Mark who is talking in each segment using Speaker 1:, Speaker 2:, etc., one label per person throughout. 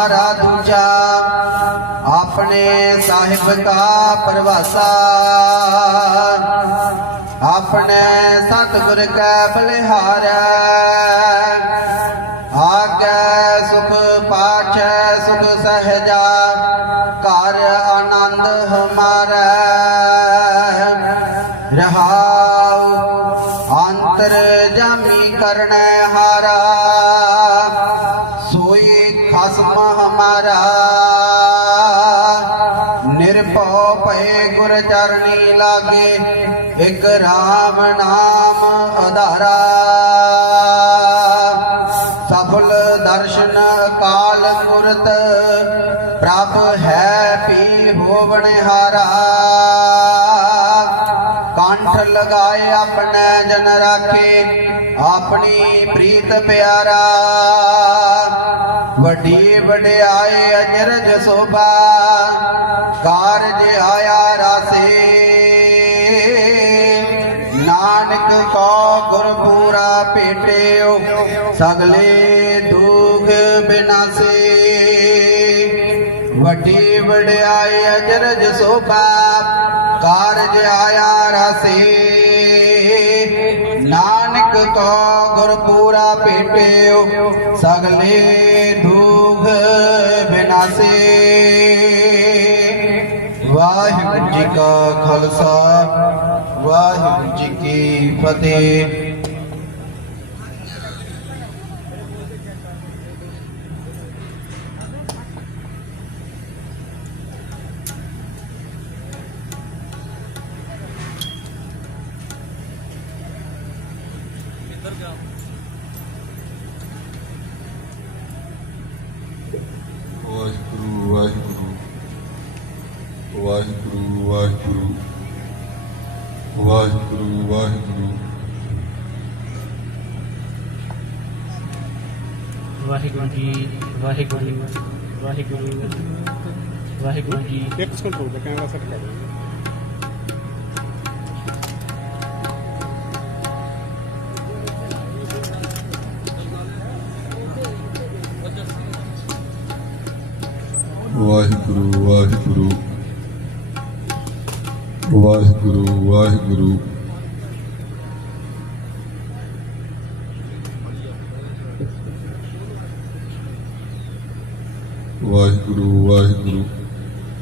Speaker 1: ਹਾਰਾ ਦੂਜਾ ਆਪਣੇ ਸਾਹਿਬ ਕਾ ਪਰਵਾਸਾ। ਆਪਣੇ ਸਤਿਗੁਰ ਕੈ ਬਲਿਹਾਰੈ। ਪੀ ਕੰਠ ਲਗਾਏ ਆਪਣੇ ਜਨ ਰਾਖੇ, ਆਪਣੀ ਪ੍ਰੀਤ ਪਿਆਰਾ। ਵੱਡੀ ਵਡਿਆਏ ਅਜਰਜ ਸੋਭਾ, ਕਾਰਜ ਆਇਆ ਰਾਸੇ। ਨਾਨਕ ਕੋ ਗੁਰਪੂਰਾ ਭੇਟਿਓ, ਸਗਲੇ ਦੁਖ ਬਿਨਾਸੇ। ਵੱਡੀ ਵਡਿਆਈ ਅਜਰਜ ਸੋਭਾ, ਕਾਰਜ ਆਇਆ ਰਸੇ। ਨਾਨਕ ਕੋ ਗੁਰਪੂਰਾ ਭੇਟਿਓ ਸਗਲੇ ਦੁਖ ਬਿਨਾਸੇ। ਵਾਹਿਗੁਰੂ ਜੀ ਕਾ ਖਾਲਸਾ, ਵਾਹਿਗੁਰੂ ਜੀ ਕੀ ਫਤਿਹ।
Speaker 2: com tudo, aqui é o negócio
Speaker 3: aqui. Cara. Guru, Guru, Guru, Guru. Guru, Guru.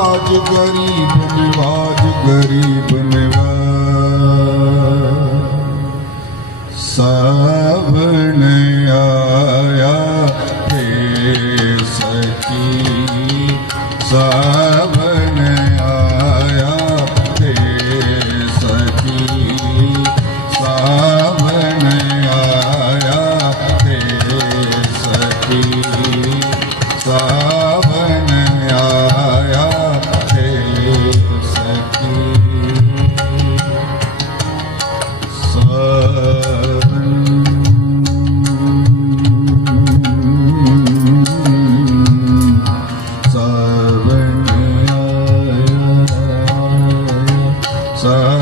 Speaker 4: Nawaz गरीब नवाज गरीब नवाज। सा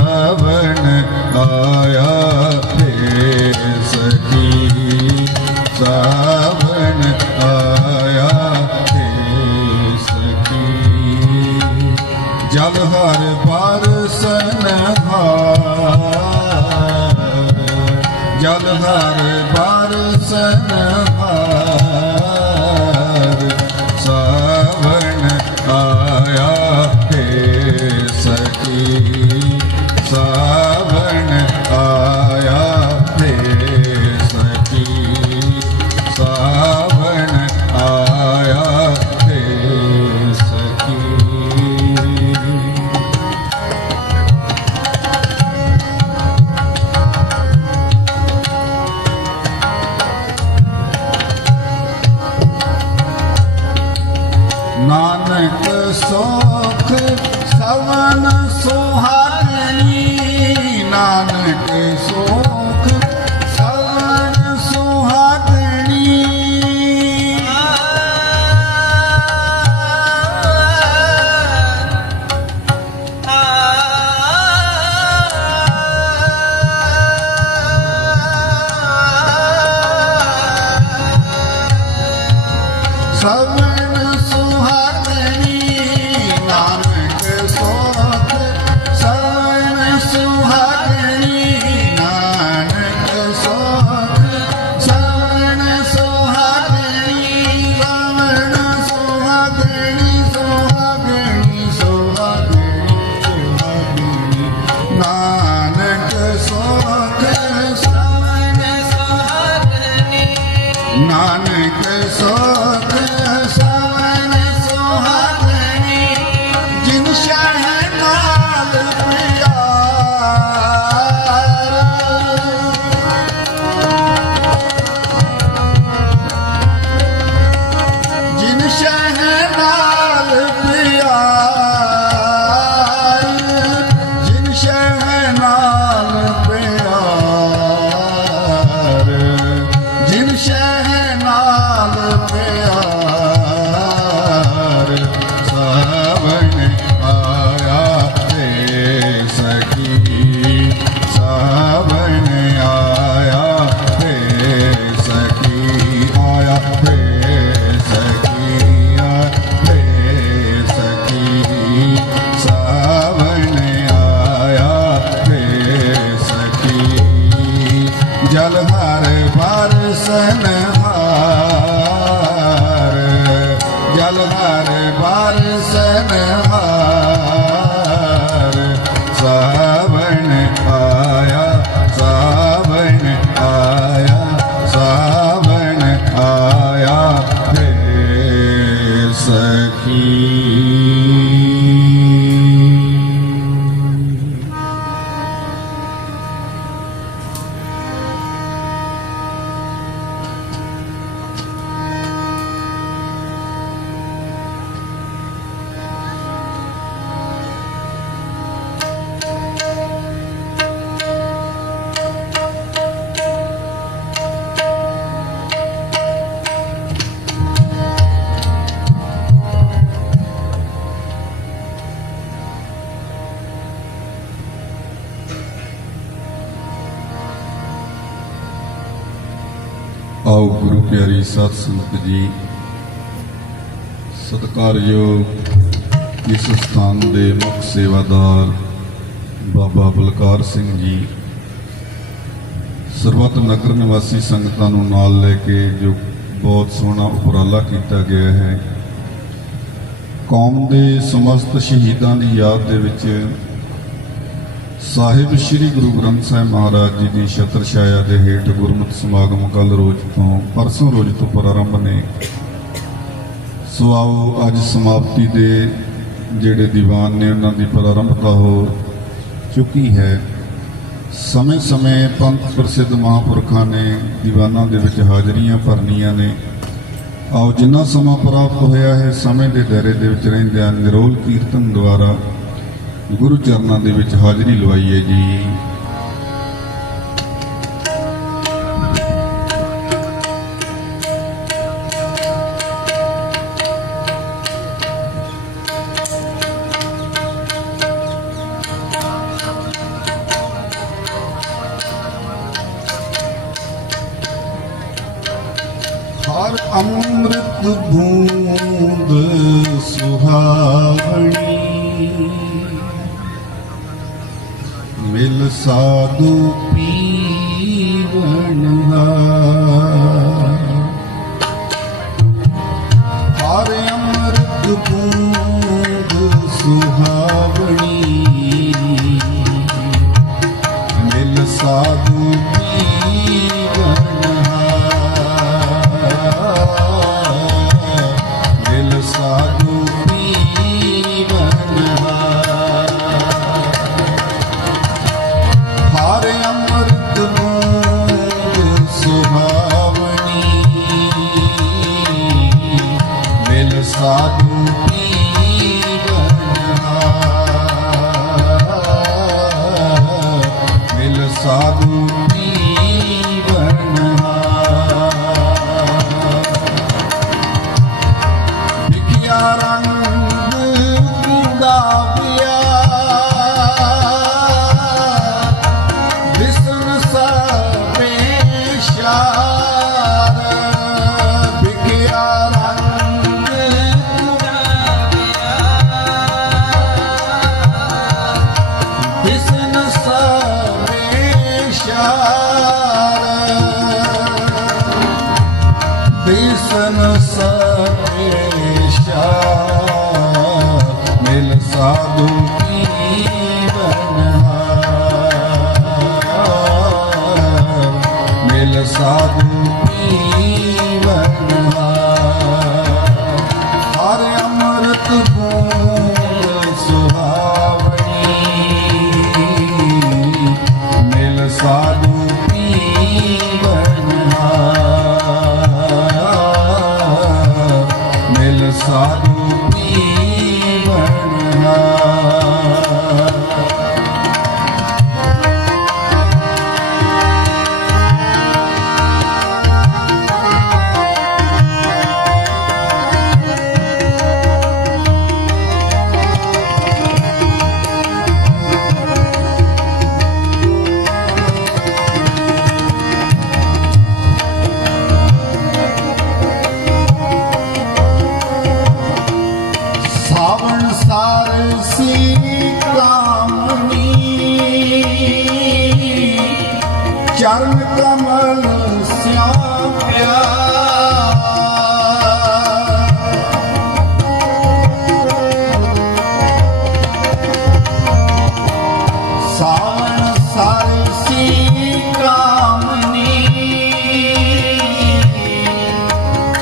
Speaker 4: ਸਾਵਣ ਆਇਆ ਤੇ ਸਖੀ ਸਾ ਨਾਨਕ ਸੋਖ ਸਵਨ ਸੁਹਾਗਣੀ ਨਾਨਕ ਸੋਖ ਪਿਆਰੀ ਸਾਧ ਸੰਗਤ ਜੀ, ਸਤਿਕਾਰਯੋਗ ਇਸ ਸਥਾਨ ਦੇ ਮੁੱਖ ਸੇਵਾਦਾਰ ਬਾਬਾ ਬਲਕਾਰ ਸਿੰਘ ਜੀ, ਸਰਬੱਤ ਨਗਰ ਨਿਵਾਸੀ ਸੰਗਤਾਂ ਨੂੰ ਨਾਲ ਲੈ ਕੇ ਜੋ ਬਹੁਤ ਸੋਹਣਾ ਉਪਰਾਲਾ ਕੀਤਾ ਗਿਆ ਹੈ। ਕੌਮ ਦੇ ਸਮਸਤ ਸ਼ਹੀਦਾਂ ਦੀ ਯਾਦ ਦੇ ਵਿੱਚ ਸਾਹਿਬ ਸ੍ਰੀ ਗੁਰੂ ਗ੍ਰੰਥ ਸਾਹਿਬ ਮਹਾਰਾਜ ਜੀ ਦੀ ਛਤਰ ਛਾਇਆ ਦੇ ਹੇਠ ਗੁਰਮਤਿ ਸਮਾਗਮ ਕੱਲ ਰੋਜ਼ ਤੋਂ ਪਰਸੋਂ ਰੋਜ਼ ਤੋਂ ਪ੍ਰਾਰੰਭ ਨੇ। ਸੋ ਆਓ ਅੱਜ ਸਮਾਪਤੀ ਦੇ ਜਿਹੜੇ ਦੀਵਾਨ ਨੇ ਉਹਨਾਂ ਦੀ ਪ੍ਰਾਰੰਭਤਾ ਹੋ ਚੁੱਕੀ ਹੈ। ਸਮੇਂ-ਸਮੇਂ ਪੰਥ ਪ੍ਰਸਿੱਧ ਮਹਾਂਪੁਰਖਾਂ ਨੇ ਦੀਵਾਨਾਂ ਦੇ ਵਿੱਚ ਹਾਜ਼ਰੀਆਂ ਭਰਨੀਆਂ ਨੇ। ਆਓ ਜਿੰਨਾ ਸਮਾਂ ਪ੍ਰਾਪਤ ਹੋਇਆ ਹੈ, ਸਮੇਂ ਦੇ ਦਾਇਰੇ ਦੇ ਵਿੱਚ ਰਹਿੰਦਿਆਂ ਨਿਰੋਲ ਕੀਰਤਨ ਦੁਆਰਾ ਗੁਰੂ ਚਰਨਾਂ ਦੇ ਵਿੱਚ ਹਾਜ਼ਰੀ ਲਵਾਈ ਹੈ ਜੀ।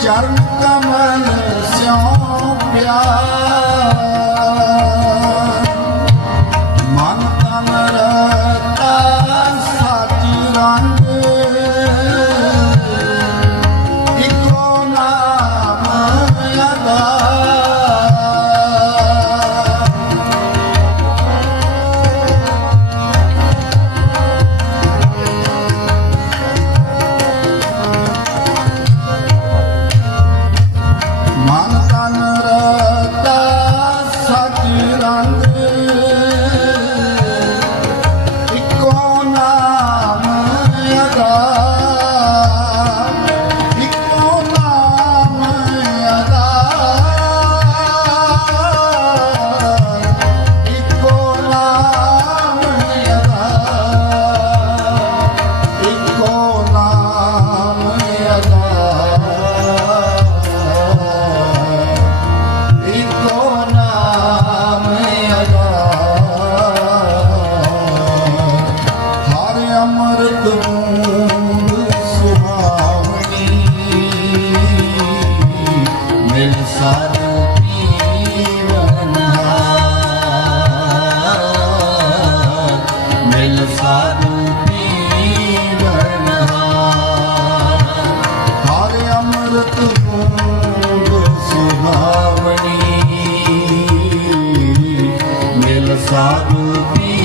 Speaker 4: ਚਰਨ ਕਮਲ ਸਿਉ ਪਿਆਰ। ਮਿਲ ਸਾਧੂ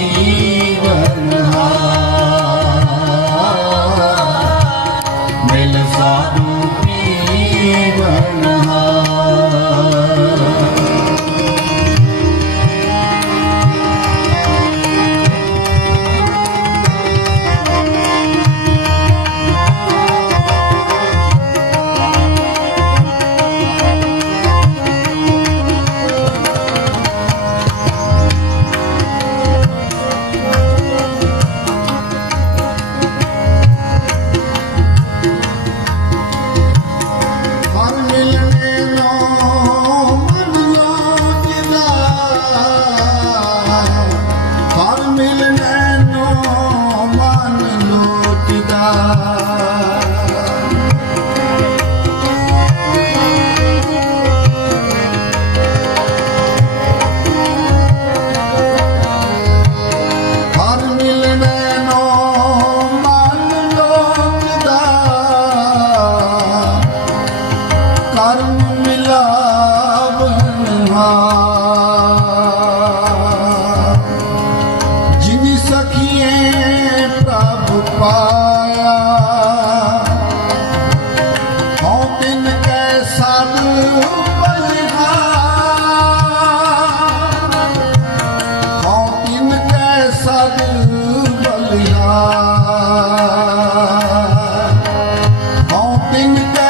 Speaker 4: You.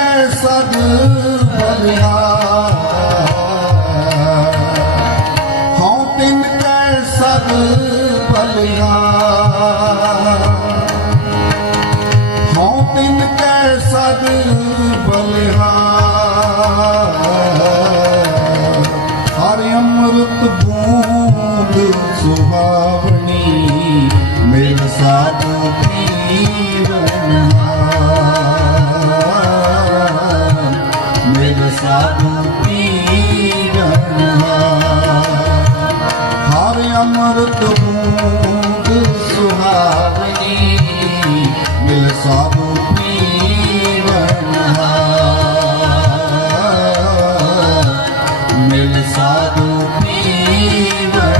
Speaker 4: ਮਿਲ ਸਾਧੂ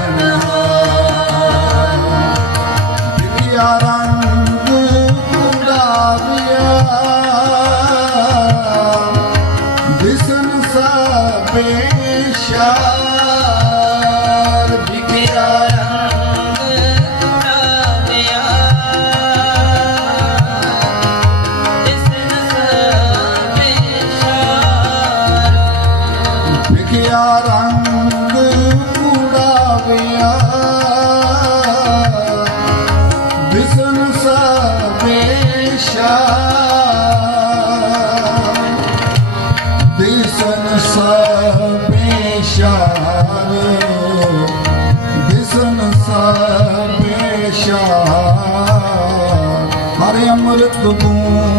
Speaker 4: ਅੰਮ੍ਰਿਤ ਬੂੰਦ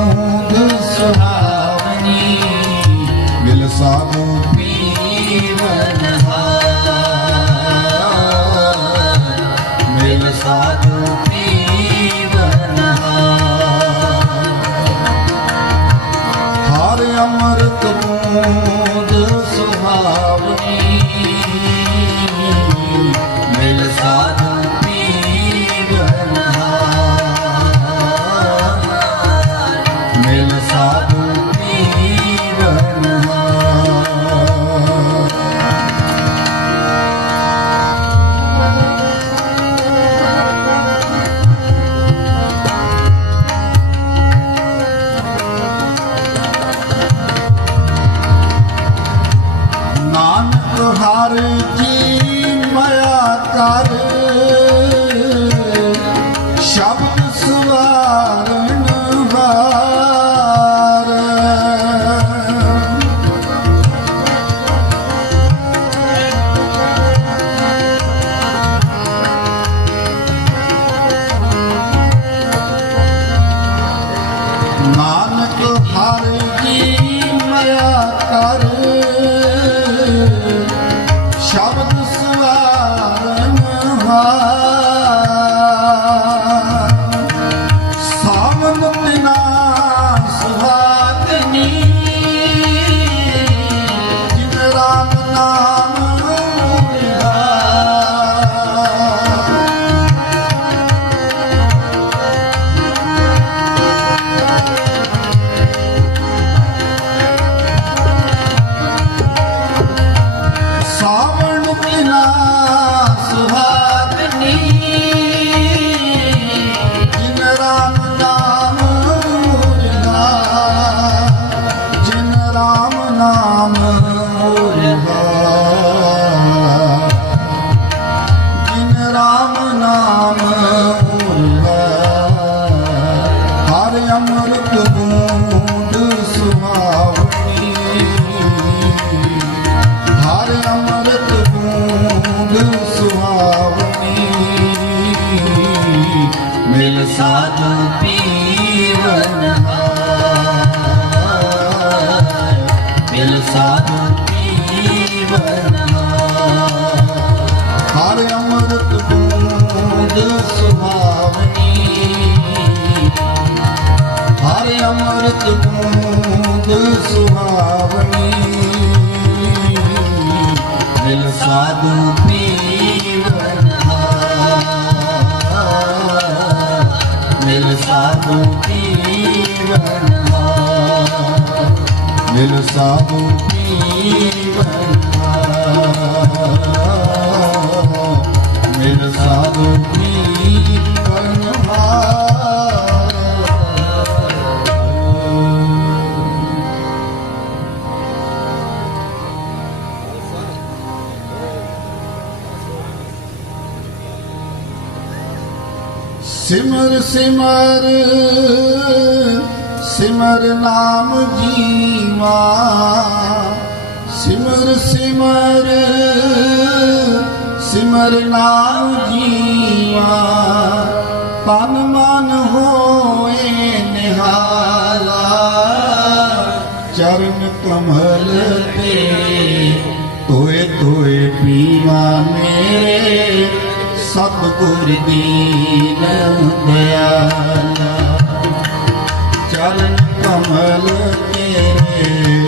Speaker 4: ਬੂੰਦ ਸੁਹਾਵਣੀ। ਹਰ ਅੰਮ੍ਰਿਤ ਬੂੰਦ ਸੁਹਾਵਣੀ। ਮਿਲ ਸਾਧੂ ਪੀਵਨ ਹਾਰ। ਮਿਲ ਸਾਧੂ ਪੀਵਨ ਹਾਰ। ਮਿਲ ਸਾਧੂ ਪੀਵਨ ਸਿਮਰ ਸਿਮਰ ਸਿਮਰ ਨਾਮ ਜੀਵਾ। ਸਿਮਰ ਸਿਮਰ ਸਿਮਰ ਨਾਮ ਜੀਵਾ। ਤਨ ਮਨ ਹੋਏ ਨਿਹਾਰਾ, ਚਰਨ ਕਮਲ ਤੇ ਤੋਏ ਤੋਏ ਪੀਵਾ ਮੇਰੇ ਸਤਿਗੁਰ ਦੀਨ ਦਿਆਲਾ। ਚਰਨ ਕਮਲ ਤੇਰੇ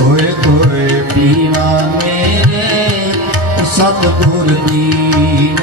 Speaker 4: ਹੋਏ ਤੋਏ ਪੀਵਾ ਮੇਰੇ ਸਤਿਗੁਰ ਦੀਨ